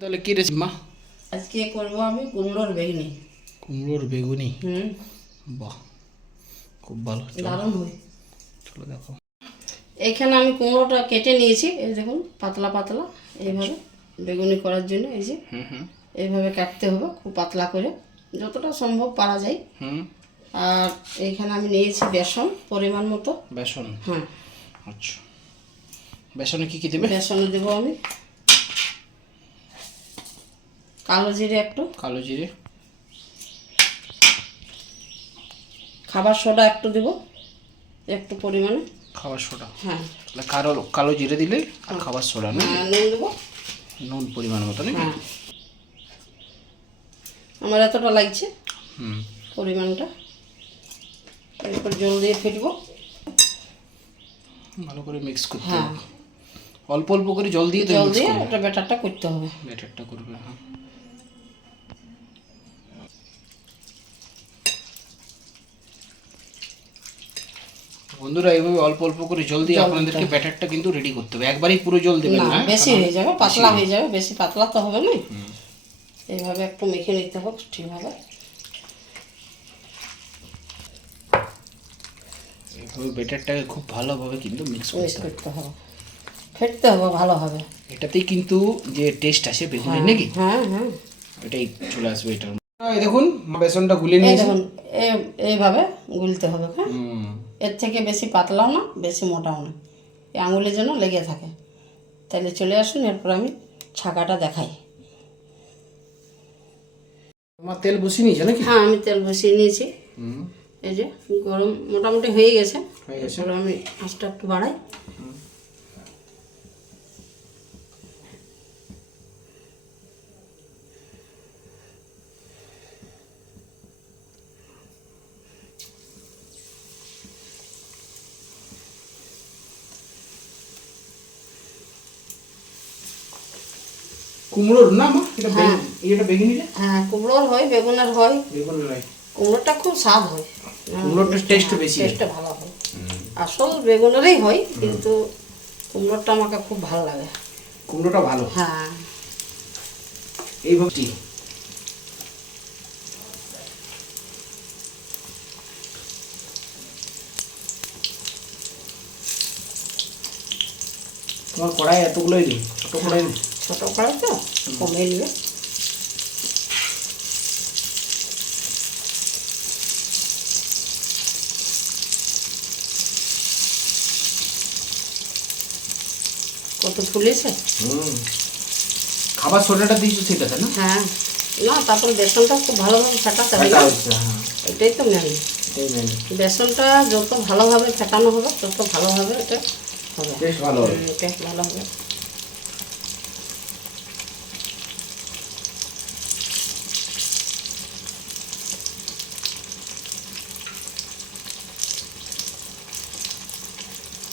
তাহলে কি রেসিপি মা? আজকে করব আমি কুমড়োর বেগুনি। কুমড়োর বেগুনি? বাহ, খুব ভালো, দারুণ হয়। চলো দেখো। এখানে আমি কুমড়োটা কেটে নিয়েছি, এই দেখুন পাতলা পাতলা এইভাবে বেগুনি করার জন্য। এই যে এইভাবে কাটতে হবে খুব পাতলা করে, যতটা সম্ভব পারা যায়। আর এইখানে আমি নিয়েছি বেসন পরিমাণ মতো। বেসন? হ্যাঁ। আচ্ছা, বেসনে কি কি দেবে? বেসনে দেবো আমি কালো জিরে একটু, কালো জিরে, খাবার সোডা একটু দেবো একটু পরিমাণে। খাবার সোডা? হ্যাঁ। তাহলে কালো জিরে দিলে আর খাবার সোডা না? নুন দেবো, নুন পরিমাণ মতো নাকি? হ্যাঁ আমার এতটা লাগছে পরিমাণটা। এরপর জল দিয়ে ফেটবো, ভালো করে মিক্স করতে হ্যাঁ হবে। অল্প অল্প করে জল দিয়ে জল দিয়ে ওটা ব্যাটারটা করতে হবে। ব্যাটারটা করবে, হ্যাঁ। বন্ধুরা, এইভাবে অল্প অল্প করে জল দিয়ে আপনাদেরকে ব্যাটারটা কিন্তু রেডি করতে হবে। একবারই পুরো জল দেবেন না, বেশি হয়ে যাবে, পাতলা হয়ে যাবে, বেশি পাতলা তো হবে না। এইভাবে একটু মেখে নিতে হবে ঠিকভাবে। এইভাবে ব্যাটারটাকে খুব ভালোভাবে কিন্তু মিক্স করতে হবে, ফেটতে হবে ভালোভাবে। এটাতেই কিন্তু যে টেস্ট আসে বেগুনের নাকি? হ্যাঁ হ্যাঁ, এটাই চলে আসবে এটা। এই দেখুন বেসনটা গুলে নিয়েছি। দেখুন এইভাবে গুলতে হবে। হ্যাঁ, এর থেকে বেশি পাতলাও না বেশি মোটাও না, এই আঙুলের জন্য লেগে থাকে। তাহলে চলে আসুন, এরপর আমি ছাকাটা দেখাই। আমার তেল বসিয়ে নিয়েছে নাকি? হ্যাঁ, আমি তেল বসিয়ে নিয়েছি। এই যে গরম মোটামুটি হয়ে গেছে। এরপর আমি আঁচটা একটু বাড়াই। কুমড়োর না মা? এটা বেগুনি রে? হ্যাঁ, কুমড়োর হয়, বেগুনের হয়। বেগুনের হয়। কুমড়োটা খুব স্বাদ হয়, কুমড়োটার টেস্ট বেশি, টেস্টটা ভালো হয়। আসল বেগুনেরই হয়, কিন্তু কুমড়োটা আমাকে খুব ভালো লাগে। কুমড়োটা ভালো। হ্যাঁ, এইভাবে তোমার কড়াই এতগুলোই দিই? ছোট কড়াই? ছোট কড়াই তো কমে নেবে। কত ফুলেছে। খাবার সোডাটা দিয়েছো সেটাতে না? হ্যাঁ, না তারপর বেসনটা খুব ভালোভাবে ফেটাতে হবে না? এটাই তো মেন। বেসনটা যত ভালোভাবে ফেটানো হবে তত ভালোভাবে এটা হবে, টেস্ট ভালো হবে। টেস্ট ভালো হবে।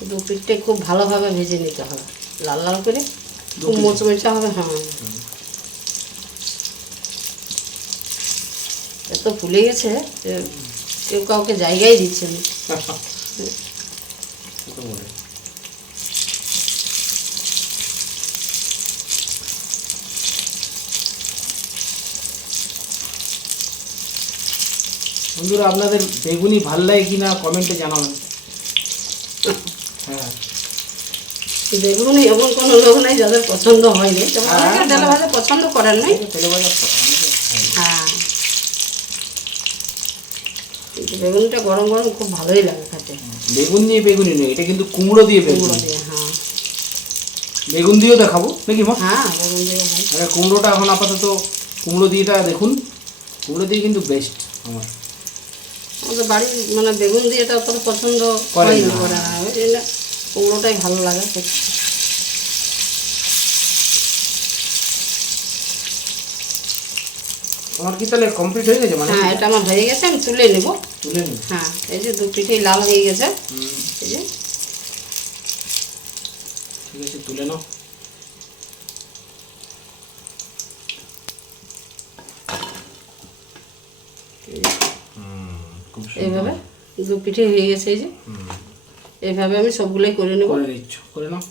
দু পিঠটা খুব ভালোভাবে ভেজে নিতে হবে, লাল লাল করে, খুব মোচমোচা হবে। হ্যাঁ, এত ফুলে গেছে যে কেউ কাউকে জায়গায় দিচ্ছে না। বন্ধুরা, আপনাদের বেগুনি ভাল লাগে কিনা কমেন্টে জানাবেন। হ্যাঁ, বেগুনি এমন কোনো লোক নাই যাদের পছন্দ হয়নি, তেলে ভাজা পছন্দ করেন নাই। হ্যাঁ, কিন্তু বেগুনিটা গরম গরম খুব ভালোই লাগে খেতে। বেগুন দিয়ে বেগুনি নেই, এটা কিন্তু কুমড়ো দিয়ে বেগুনি। হ্যাঁ, বেগুন দিয়েও দেখাবো নাকি মা? হ্যাঁ, বেগুন দিয়ে হয়। কুমড়োটা এখন আপাতত কুমড়ো দিয়েটা দেখুন, কুমড়ো দিয়ে কিন্তু বেস্ট। আমাদের বাড়ির মানে বেগুন দিয়ে এটা অত পছন্দ করেনি, করে না, ওই জন্য কুমড়োটাই ভালো লাগে খেতে। আমার কি তাহলে কমপ্লিট হয়ে গেছে? মানে হ্যাঁ, এটা আমার হয়ে গেছে, আমি তুলে নেব। তুলে নিন। হ্যাঁ, এই যে দু পিঠেই লাল হয়ে গেছে। এই যে ঠিক আছে, তুলে নাও। এইভাবে দু পিঠে হয়ে গেছে। এই যে এইভাবে আমি সবগুলোই করে নেব। করে নিচ্ছ, করে নাও।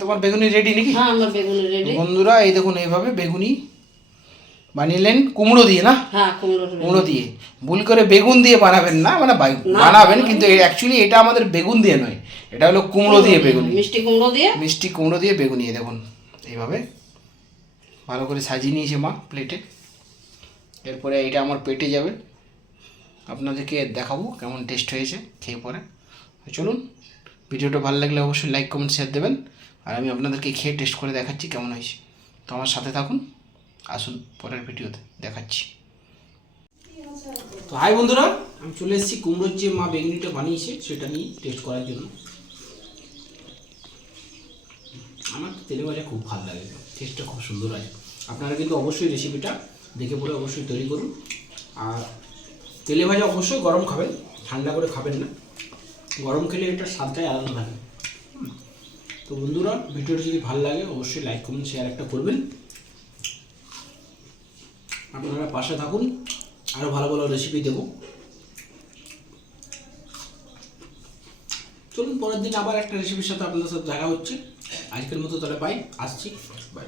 তোমার বেগুনি রেডি নাকি? হ্যাঁ আমার বেগুনি রেডি। বন্ধুরা এই দেখুন এইভাবে বেগুনি বানিয়েলেন কুমড়ো দিয়ে না? হ্যাঁ কুমড়ো দিয়ে, ভুল করে বেগুন দিয়ে বানাবেন না, মানে বানাবেন কিন্তু অ্যাকচুয়ালি এটা আমাদের বেগুন দিয়ে নয়, এটা হলো কুমড়ো দিয়ে বেগুনি, মিষ্টি কুমড়ো দিয়ে। মিষ্টি কুমড়ো দিয়ে বেগুনি। দেখুন এইভাবে ভালো করে সাজিয়ে নিয়েছে মা প্লেটে। এরপরে এটা আমার পেটে যাবে, আপনাদেরকে দেখাবো কেমন টেস্ট হয়েছে খেয়ে পরে। চলুন, ভিডিওটা ভালো লাগলে অবশ্যই লাইক কমেন্ট শেয়ার দেবেন, আর আমি আপনাদেরকে খেয়ে টেস্ট করে দেখাচ্ছি কেমন হয়েছে। তো আমার সাথে থাকুন, আসুন পরের ভিডিওতে দেখাচ্ছি। তো হাই বন্ধুরা, আমি চলে এসেছি কুমড়োর যে মা বেগুনিটা বানিয়েছে সেটা নিয়ে টেস্ট করার জন্য। আমার তেলে ভাজা খুব ভালো লাগে, টেস্টটা খুব সুন্দর আছে। আপনারা কিন্তু অবশ্যই রেসিপিটা দেখে পরে অবশ্যই তৈরি করুন। আর তেলে ভাজা অবশ্যই গরম খাবেন, ঠান্ডা করে খাবেন না, গরম খেলে এটার স্বাদটাই আলাদা থাকে। তো বন্ধুরা, ভিডিওটা যদি ভালো লাগে অবশ্যই লাইক কমেন্ট শেয়ার একটা করবেন। আপনারা পাশে থাকুন, আরও ভালো ভালো রেসিপি দেবো। চলুন পরের দিন আবার একটা রেসিপির সাথে আপনাদের সাথে দেখা হচ্ছে। আজকের মতো তাহলে বাই, আসছি, বাই।